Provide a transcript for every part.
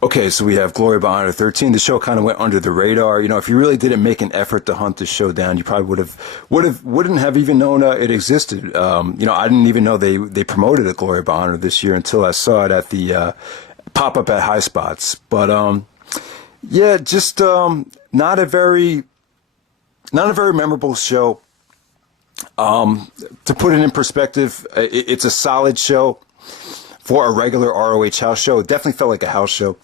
Okay, so we have Glory by Honor 13. The show kind of went under the radar. If you really didn't make an effort to hunt this show down, you probably wouldn't have even known it existed. I didn't even know they promoted a Glory by Honor this year until I saw it at the pop up at High Spots. But yeah, just not a very memorable show. To put it in perspective, it's a solid show for a regular ROH house show. It definitely felt like a house show.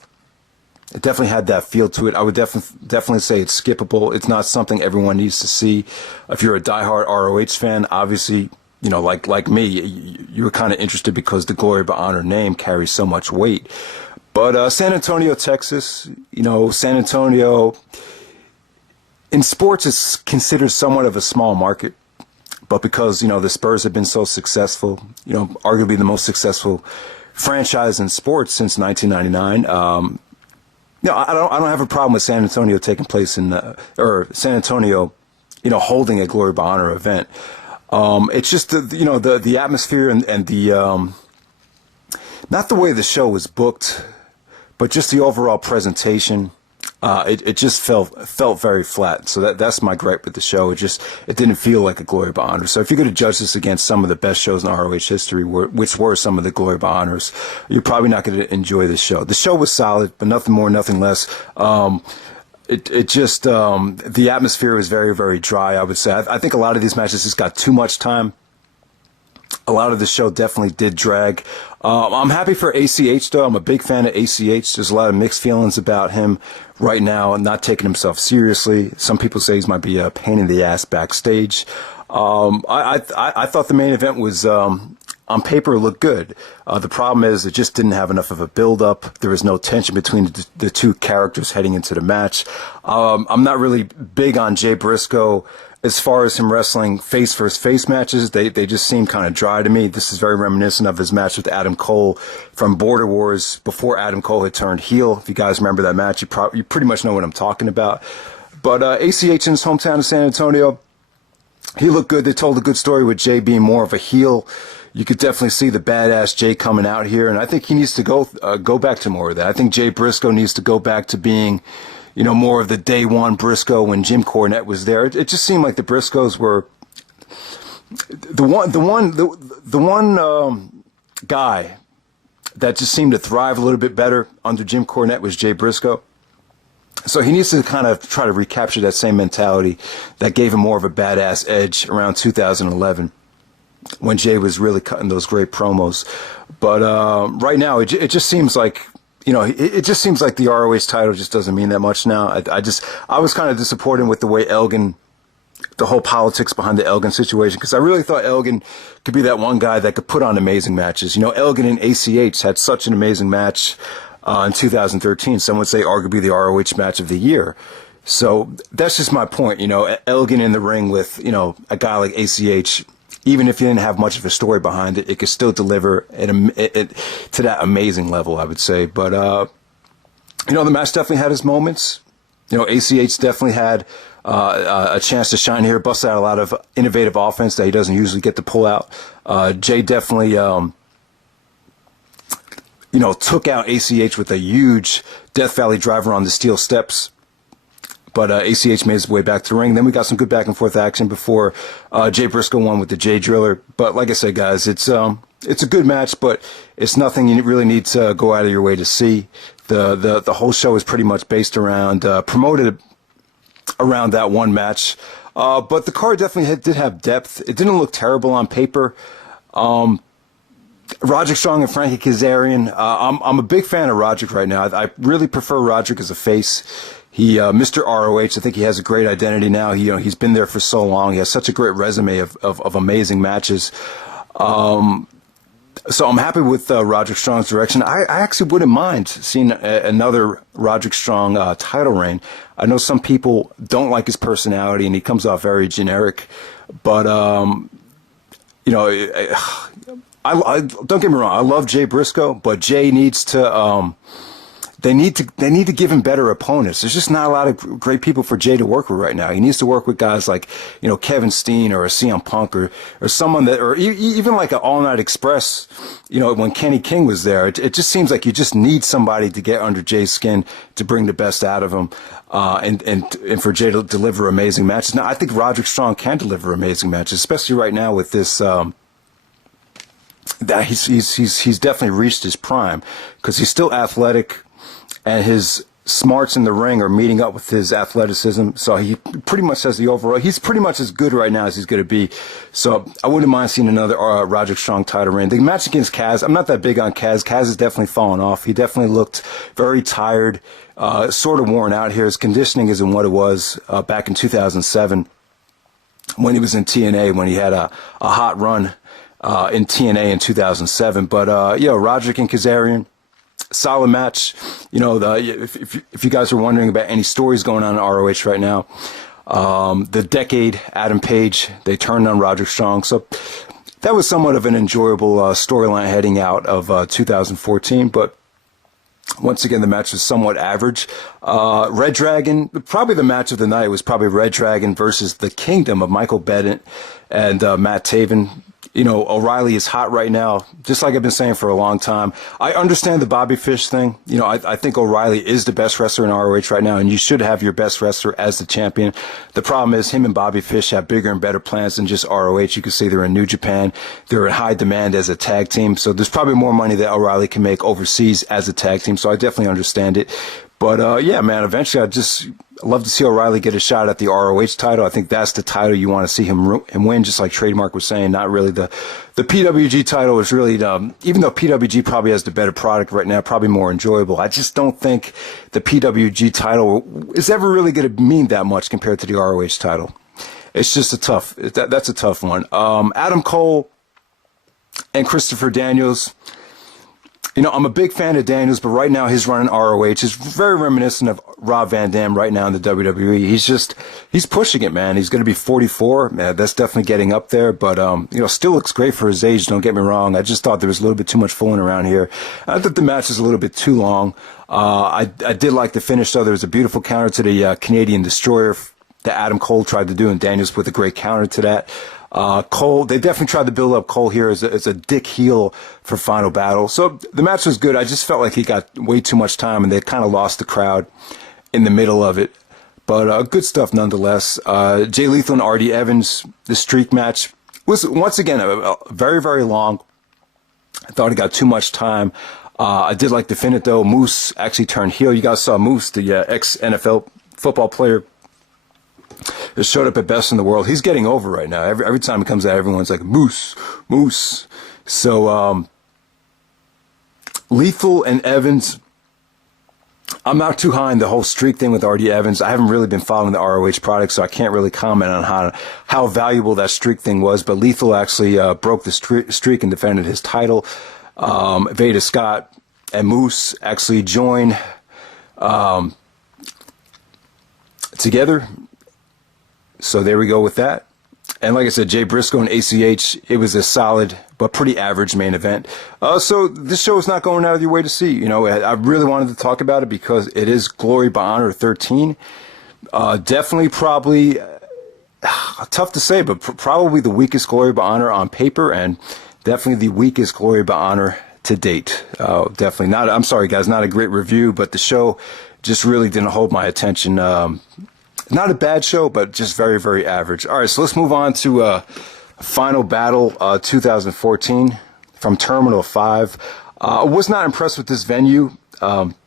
It definitely had that feel to it. I would definitely say it's skippable. It's not something everyone needs to see. If you're a diehard ROH fan, obviously, like me, you were kind of interested because the Glory by Honor name carries so much weight. But San Antonio, Texas, San Antonio in sports is considered somewhat of a small market. But because, the Spurs have been so successful, arguably the most successful franchise in sports since 1999, I don't have a problem with San Antonio taking place or San Antonio, holding a Glory by Honor event. It's just the atmosphere and the, not the way the show was booked, but just the overall presentation. It just felt very flat. So that's my gripe with the show. It didn't feel like a Glory by Honor. So if you're going to judge this against some of the best shows in ROH history, which were some of the Glory by Honors, you're probably not going to enjoy this show. The show was solid, but nothing more, nothing less. The atmosphere was very, very dry, I would say. I think a lot of these matches just got too much time. A lot of the show definitely did drag. I'm happy for ACH, though. I'm a big fan of ACH. There's a lot of mixed feelings about him right now and not taking himself seriously. Some people say he might be a pain in the ass backstage. I thought the main event was, on paper, looked good. The problem is it just didn't have enough of a build-up. There was no tension between the two characters heading into the match. I'm not really big on Jay Briscoe. As far as him wrestling face versus face matches, they just seem kind of dry to me. This is very reminiscent of his match with Adam Cole from Border Wars before Adam Cole had turned heel. If you guys remember that match, you pretty much know what I'm talking about. But ACH in his hometown of San Antonio, he looked good. They told a good story with Jay being more of a heel. You could definitely see the badass Jay coming out here, and I think he needs to go back to more of that. I think Jay Briscoe needs to go back to being, more of the day one Briscoe when Jim Cornette was there. It just seemed like the Briscoes were the one guy that just seemed to thrive a little bit better under Jim Cornette was Jay Briscoe. So he needs to kind of try to recapture that same mentality that gave him more of a badass edge around 2011 when Jay was really cutting those great promos. But right now, it just seems like, it just seems like the ROH title just doesn't mean that much now. I was kind of disappointed with the way Elgin, the whole politics behind the Elgin situation, because I really thought Elgin could be that one guy that could put on amazing matches. Elgin and ACH had such an amazing match in 2013. Some would say arguably the ROH match of the year. So that's just my point. Elgin in the ring with, a guy like ACH, even if you didn't have much of a story behind it, it could still deliver to that amazing level, I would say. But, the match definitely had its moments. ACH definitely had a chance to shine here, busted out a lot of innovative offense that he doesn't usually get to pull out. Jay definitely, took out ACH with a huge Death Valley driver on the steel steps. But ACH made his way back to the ring. Then we got some good back and forth action before Jay Briscoe won with the Jay Driller. But like I said, guys, it's a good match, but it's nothing you really need to go out of your way to see. The whole show is pretty much based around promoted around that one match. But the card definitely did have depth. It didn't look terrible on paper. Roderick Strong and Frankie Kazarian. I'm a big fan of Roderick right now. I really prefer Roderick as a face. He, Mr. ROH, I think he has a great identity now. He's been there for so long. He has such a great resume of amazing matches. So I'm happy with Roderick Strong's direction. I actually wouldn't mind seeing another Roderick Strong title reign. I know some people don't like his personality, and he comes off very generic. But, I don't get me wrong. I love Jay Briscoe, but Jay needs to they need to give him better opponents. There's just not a lot of great people for Jay to work with right now. He needs to work with guys like, Kevin Steen or a CM Punk or someone that, or even like an All Night Express, when Kenny King was there. It just seems like you just need somebody to get under Jay's skin to bring the best out of him, and for Jay to deliver amazing matches. Now, I think Roderick Strong can deliver amazing matches, especially right now with this, that he's definitely reached his prime because he's still athletic. And his smarts in the ring are meeting up with his athleticism. So he pretty much has the overall. He's pretty much as good right now as he's going to be. So I wouldn't mind seeing another Roderick Strong title reign. The match against Kaz, I'm not that big on Kaz. Kaz has definitely fallen off. He definitely looked very tired, sort of worn out here. His conditioning isn't what it was back in 2007 when he was in TNA, when he had a hot run in TNA in 2007. But, Roderick and Kazarian, solid match. If you guys are wondering about any stories going on in ROH right now, the Decade, Adam Page, they turned on Roderick Strong. So that was somewhat of an enjoyable storyline heading out of 2014. But once again, the match was somewhat average. Red Dragon, probably the match of the night was probably Red Dragon versus the Kingdom of Michael Bennett and Matt Taven. O'Reilly is hot right now, just like I've been saying for a long time. I understand the Bobby Fish thing. I think O'Reilly is the best wrestler in ROH right now, and you should have your best wrestler as the champion. The problem is him and Bobby Fish have bigger and better plans than just ROH. You can see they're in New Japan. They're in high demand as a tag team, so there's probably more money that O'Reilly can make overseas as a tag team, so I definitely understand it. But, yeah, man, eventually I'd love to see O'Reilly get a shot at the ROH title. I think that's the title you want to see him win, just like Trademark was saying. Not really the PWG title is really, even though PWG probably has the better product right now, probably more enjoyable. I just don't think the PWG title is ever really going to mean that much compared to the ROH title. It's just that's a tough one. Adam Cole and Christopher Daniels. I'm a big fan of Daniels, but right now his run in ROH is very reminiscent of Rob Van Dam right now in the WWE. He's pushing it, man. He's going to be 44. Man, that's definitely getting up there, but, still looks great for his age. Don't get me wrong. I just thought there was a little bit too much fooling around here. I thought the match was a little bit too long. I did like the finish, though. There was a beautiful counter to the Canadian Destroyer that Adam Cole tried to do, and Daniels with a great counter to that. Cole, they definitely tried to build up Cole here as a dick heel for Final Battle. So the match was good. I just felt like he got way too much time and they kind of lost the crowd in the middle of it. But good stuff nonetheless. Jay Lethal and R.D. Evans, the streak match was once again very, very long. I thought it got too much time. I did like the finish though. Moose actually turned heel. You guys saw Moose, the ex-NFL football player, that showed up at Best in the World. He's getting over right now. Every time he comes out, everyone's like, Moose, Moose. So, Lethal and Evans, I'm not too high in the whole streak thing with R.D. Evans. I haven't really been following the ROH product, so I can't really comment on how valuable that streak thing was. But Lethal actually broke the streak and defended his title. Veda Scott and Moose actually joined together. So there we go with that. And like I said, Jay Briscoe and ACH, it was a solid but pretty average main event. So this show is not going out of your way to see. I really wanted to talk about it because it is Glory by Honor 13. Definitely probably, tough to say, but probably the weakest Glory by Honor on paper and definitely the weakest Glory by Honor to date. Definitely not, I'm sorry guys, not a great review, but the show just really didn't hold my attention. Not a bad show, but just very, very average. All right, so let's move on to Final Battle 2014 from Terminal 5. I was not impressed with this venue. I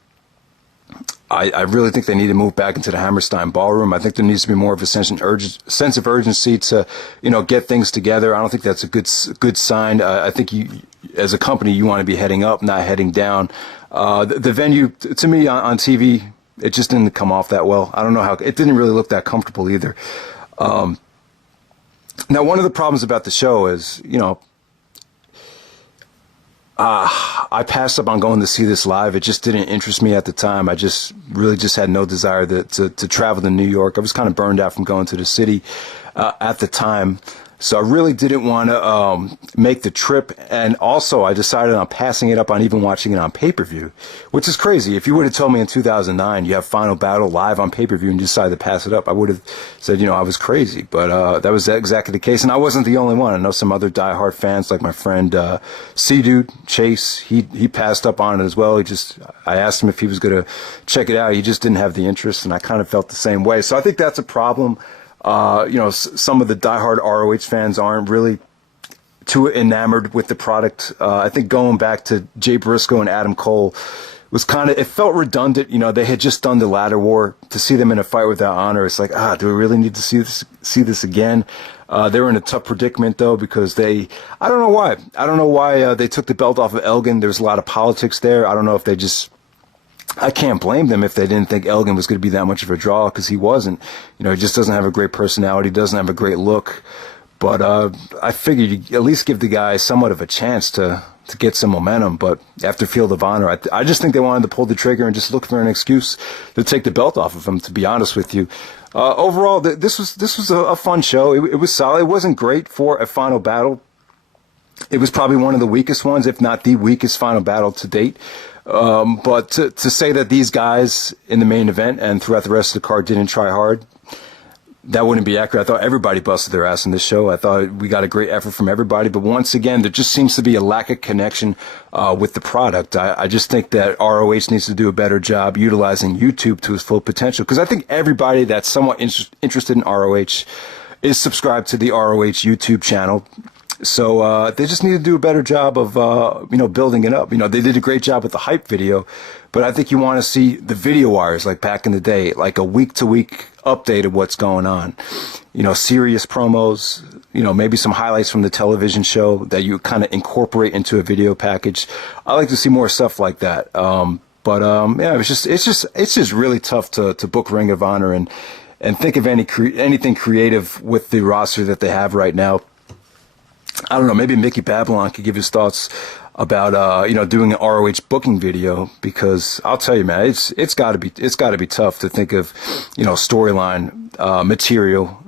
really think they need to move back into the Hammerstein Ballroom. I think there needs to be more of a sense of urgency to, get things together. I don't think that's a good sign. I think you, as a company, you want to be heading up, not heading down. The venue, to me, on TV, it just didn't come off that well. I don't know how. It didn't really look that comfortable either. Now, one of the problems about the show is, I passed up on going to see this live. It just didn't interest me at the time. I just really just had no desire to travel to New York. I was kind of burned out from going to the city at the time. So I really didn't want to make the trip, and also I decided on passing it up on even watching it on pay-per-view, which is crazy. If you would have told me in 2009 you have Final Battle live on pay-per-view and you decided to pass it up, I would have said, I was crazy. But that was exactly the case, and I wasn't the only one. I know some other diehard fans, like my friend C-Dude, Chase, he passed up on it as well. I asked him if he was going to check it out. He just didn't have the interest, and I kind of felt the same way. So I think that's a problem. Some of the diehard ROH fans aren't really too enamored with the product. I think going back to Jay Briscoe and Adam Cole was it felt redundant. They had just done the ladder war. To see them in a fight without honor, it's like, do we really need to see this again? They were in a tough predicament though, because I don't know why they took the belt off of Elgin. There's a lot of politics there. I don't know if I can't blame them if they didn't think Elgin was going to be that much of a draw, because he wasn't. He just doesn't have a great personality, doesn't have a great look. But I figured you at least give the guy somewhat of a chance to get some momentum. But after Field of Honor, I just think they wanted to pull the trigger and just look for an excuse to take the belt off of him, to be honest with you. Overall, this was a fun show. It was solid. It wasn't great for a Final Battle. It was probably one of the weakest ones, if not the weakest Final Battle to date. But to say that these guys in the main event and throughout the rest of the card didn't try hard, that wouldn't be accurate. I thought everybody busted their ass in this show. I thought we got a great effort from everybody. But once again, there just seems to be a lack of connection with the product. I just think that ROH needs to do a better job utilizing YouTube to its full potential, because I think everybody that's somewhat interested in ROH is subscribed to the ROH YouTube channel. So they just need to do a better job of building it up. They did a great job with the hype video, but I think you want to see the video wires like back in the day, like a week-to-week update of what's going on. Serious promos, maybe some highlights from the television show that you kind of incorporate into a video package. I like to see more stuff like that. It's just really tough to book Ring of Honor and think of anything creative with the roster that they have right now. I don't know, maybe Mickey Babylon could give his thoughts about doing an ROH booking video, because I'll tell you, man, it's got to be tough to think of storyline material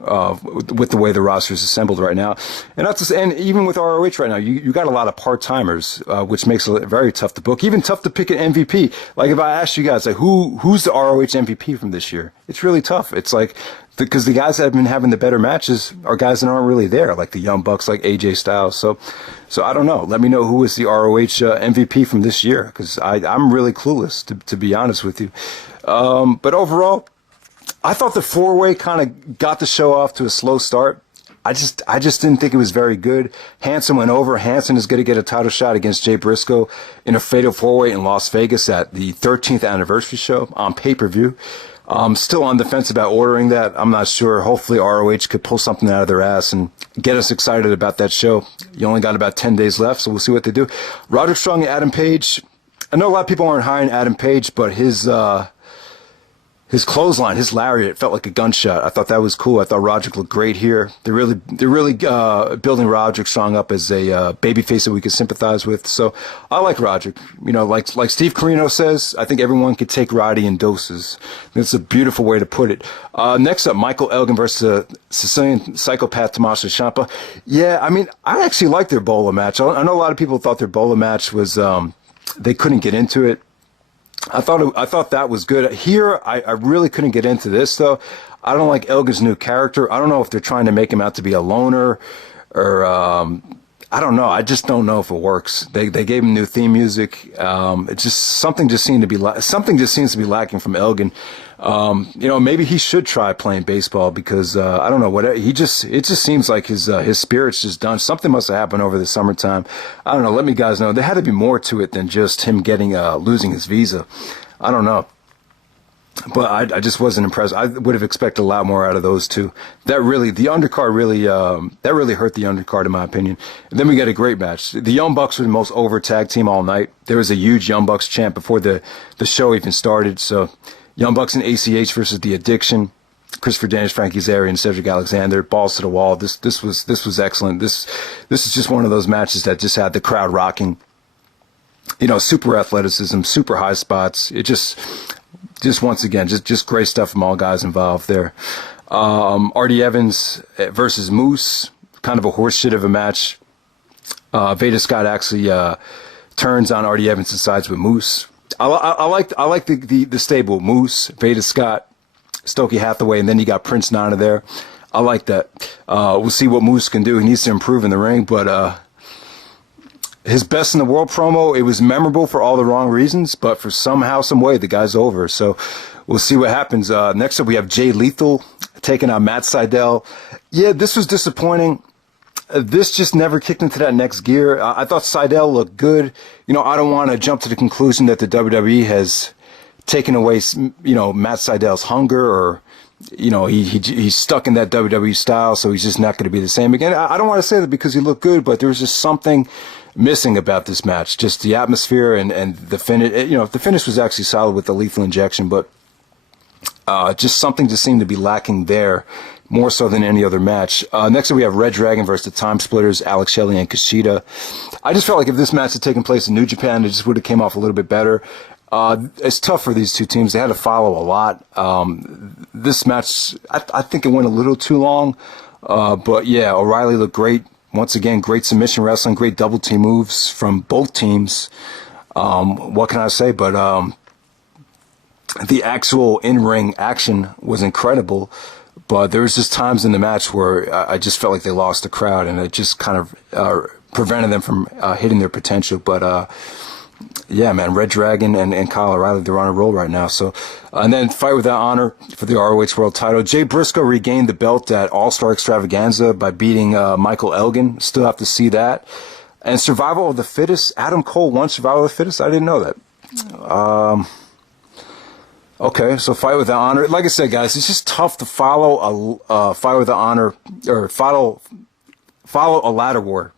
with the way the roster is assembled right now, and even with ROH right now, you got a lot of part timers, which makes it very tough to book, even tough to pick an MVP. Like if I asked you guys, like who's the ROH MVP from this year, it's really tough. It's like, because the guys that have been having the better matches are guys that aren't really there, like the Young Bucks, like AJ Styles. So I don't know. Let me know who is the ROH MVP from this year, because I'm really clueless, to be honest with you. But overall, I thought the four-way kind of got the show off to a slow start. I just didn't think it was very good. Hanson went over. Hanson is going to get a title shot against Jay Briscoe in a fatal four-way in Las Vegas at the 13th anniversary show on pay-per-view. I'm still on the fence about ordering that. I'm not sure. Hopefully ROH could pull something out of their ass and get us excited about that show. You only got about 10 days left, so we'll see what they do. Roderick Strong and Adam Page. I know a lot of people aren't high on Adam Page, but his clothesline, his lariat, felt like a gunshot. I thought that was cool. I thought Roderick looked great here. They're really building Roderick Strong up as a babyface that we can sympathize with. So I like Roderick. Like Steve Corino says, I think everyone could take Roddy in doses. That's a beautiful way to put it. Next up, Michael Elgin versus Sicilian psychopath Tommaso Ciampa. Yeah, I actually liked their Bola match. I know a lot of people thought their Bola match was they couldn't get into it. I thought that was good. Here, I really couldn't get into this, though. I don't like Elgin's new character. I don't know if they're trying to make him out to be a loner, or I don't know. I just don't know if it works. They gave him new theme music. Something just seems to be lacking from Elgin. Maybe he should try playing baseball, because I don't know what it just seems like his spirit's just done. Something must have happened over the summertime. I don't know. Let me guys know. There had to be more to it than just him getting losing his visa. I don't know. But I just wasn't impressed. I would have expected a lot more out of those two. The undercard really hurt the undercard, in my opinion. And then we got a great match. The Young Bucks were the most over tag team all night. There was a huge Young Bucks chant before the show even started. So Young Bucks and ACH versus The Addiction. Christopher Daniels, Frankie Kazarian, and Cedric Alexander, balls to the wall. This was excellent. This is just one of those matches that just had the crowd rocking. Super athleticism, super high spots. It just once again, just great stuff from all guys involved there. R.D. Evans versus Moose. kind of a horseshit of a match. Veda Scott actually turns on Artie Evans and sides with Moose. I like the stable: Moose, Veda Scott, Stokey Hathaway, and then you got Prince Nana there. I like that. We'll see what Moose can do. He needs to improve in the ring, but his best in the world promo, it was memorable for all the wrong reasons, but for somehow, some way, the guy's over. So we'll see what happens. Next up, we have Jay Lethal taking on Matt Sydal. Yeah, this was disappointing. This just never kicked into that next gear. I thought Sydal looked good. You know, I don't want to jump to the conclusion that the WWE has taken away, you know, Matt Sydal's hunger, or, you know, he's stuck in that WWE style, so he's just not going to be the same again. I don't want to say that because he looked good, but there was just something missing about this match. Just the atmosphere and the finish. You know, the finish was actually solid with the lethal injection, but just something just seemed to be lacking there, more so than any other match. Next up, we have Red Dragon versus the Time Splitters, Alex Shelley and Kushida. I just felt like if this match had taken place in New Japan, it just would have came off a little bit better. It's tough for these two teams. They had to follow a lot. This match, I think it went a little too long. But yeah, O'Reilly looked great. Once again, great submission wrestling, great double team moves from both teams. What can I say? But the actual in-ring action was incredible. But there was just times in the match where I just felt like they lost the crowd, and it just kind of prevented them from hitting their potential. But yeah, man, Red Dragon and Kyle O'Reilly, they're on a roll right now. So, and then Fight Without Honor for the ROH World Title. Jay Briscoe regained the belt at All-Star Extravaganza by beating Michael Elgin. Still have to see that. And Survival of the Fittest. Adam Cole won Survival of the Fittest. I didn't know that. Okay, so Fight Without Honor. Like I said, guys, it's just tough to follow a Fight Without Honor, or follow a ladder war.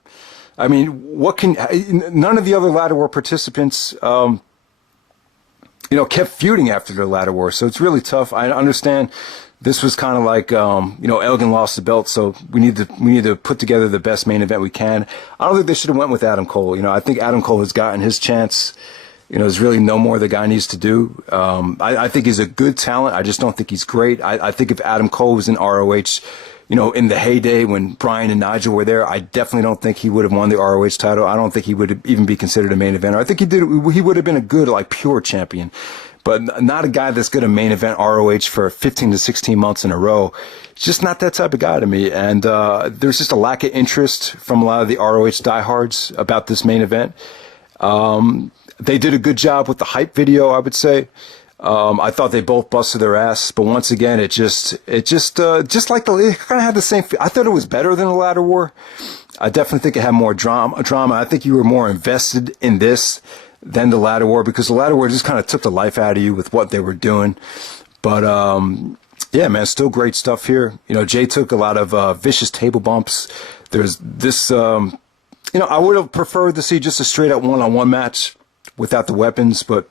I mean, none of the other ladder war participants, you know, kept feuding after their ladder war. So it's really tough. I understand this was kind of like, you know, Elgin lost the belt, so we need to put together the best main event we can. I don't think they should have went with Adam Cole. You know, I think Adam Cole has gotten his chance. You know, there's really no more the guy needs to do. I think he's a good talent. I just don't think he's great. I think if Adam Cole was in ROH, you know, in the heyday when Bryan and Nigel were there, I definitely don't think he would have won the ROH title. I don't think he would even be considered a main eventer. I think he would have been a good, like, pure champion, but not a guy that's going to main event ROH for 15 to 16 months in a row. It's just not that type of guy to me. And there's just a lack of interest from a lot of the ROH diehards about this main event. They did a good job with the hype video, I would say. I thought they both busted their ass, but once again, it just like it kind of had the same. I thought it was better than the ladder war. I definitely think it had more drama. I think you were more invested in this than the ladder war, because the ladder war just kind of took the life out of you with what they were doing. But yeah, man, still great stuff here. You know, Jay took a lot of vicious table bumps. There's this. You know, I would have preferred to see just a straight up one-on-one match without the weapons, but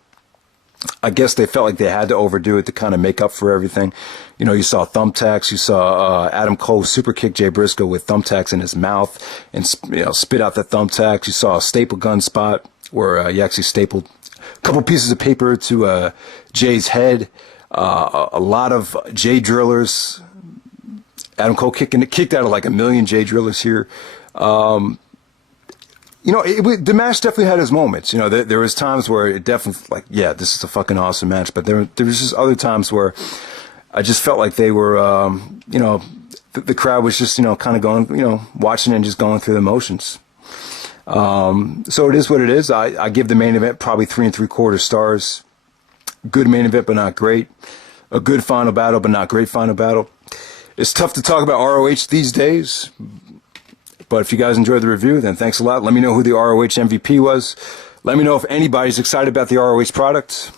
I guess they felt like they had to overdo it to kind of make up for everything. You know, you saw thumbtacks. You saw Adam Cole super kick Jay Briscoe with thumbtacks in his mouth and, you know, spit out the thumbtacks. You saw a staple gun spot where he actually stapled a couple pieces of paper to Jay's head. A lot of Jay drillers. Adam Cole kicked out of like a million Jay drillers here. You know, the match definitely had its moments. You know, there was times where it definitely, like, yeah, this is a fucking awesome match. But there was just other times where I just felt like they were, you know, the crowd was just, you know, kind of going, you know, watching and just going through the motions. So it is what it is. I give the main event probably 3 3/4 stars. Good main event, but not great. A good final battle, but not great final battle. It's tough to talk about ROH these days. But if you guys enjoyed the review, then thanks a lot. Let me know who the ROH MVP was. Let me know if anybody's excited about the ROH product.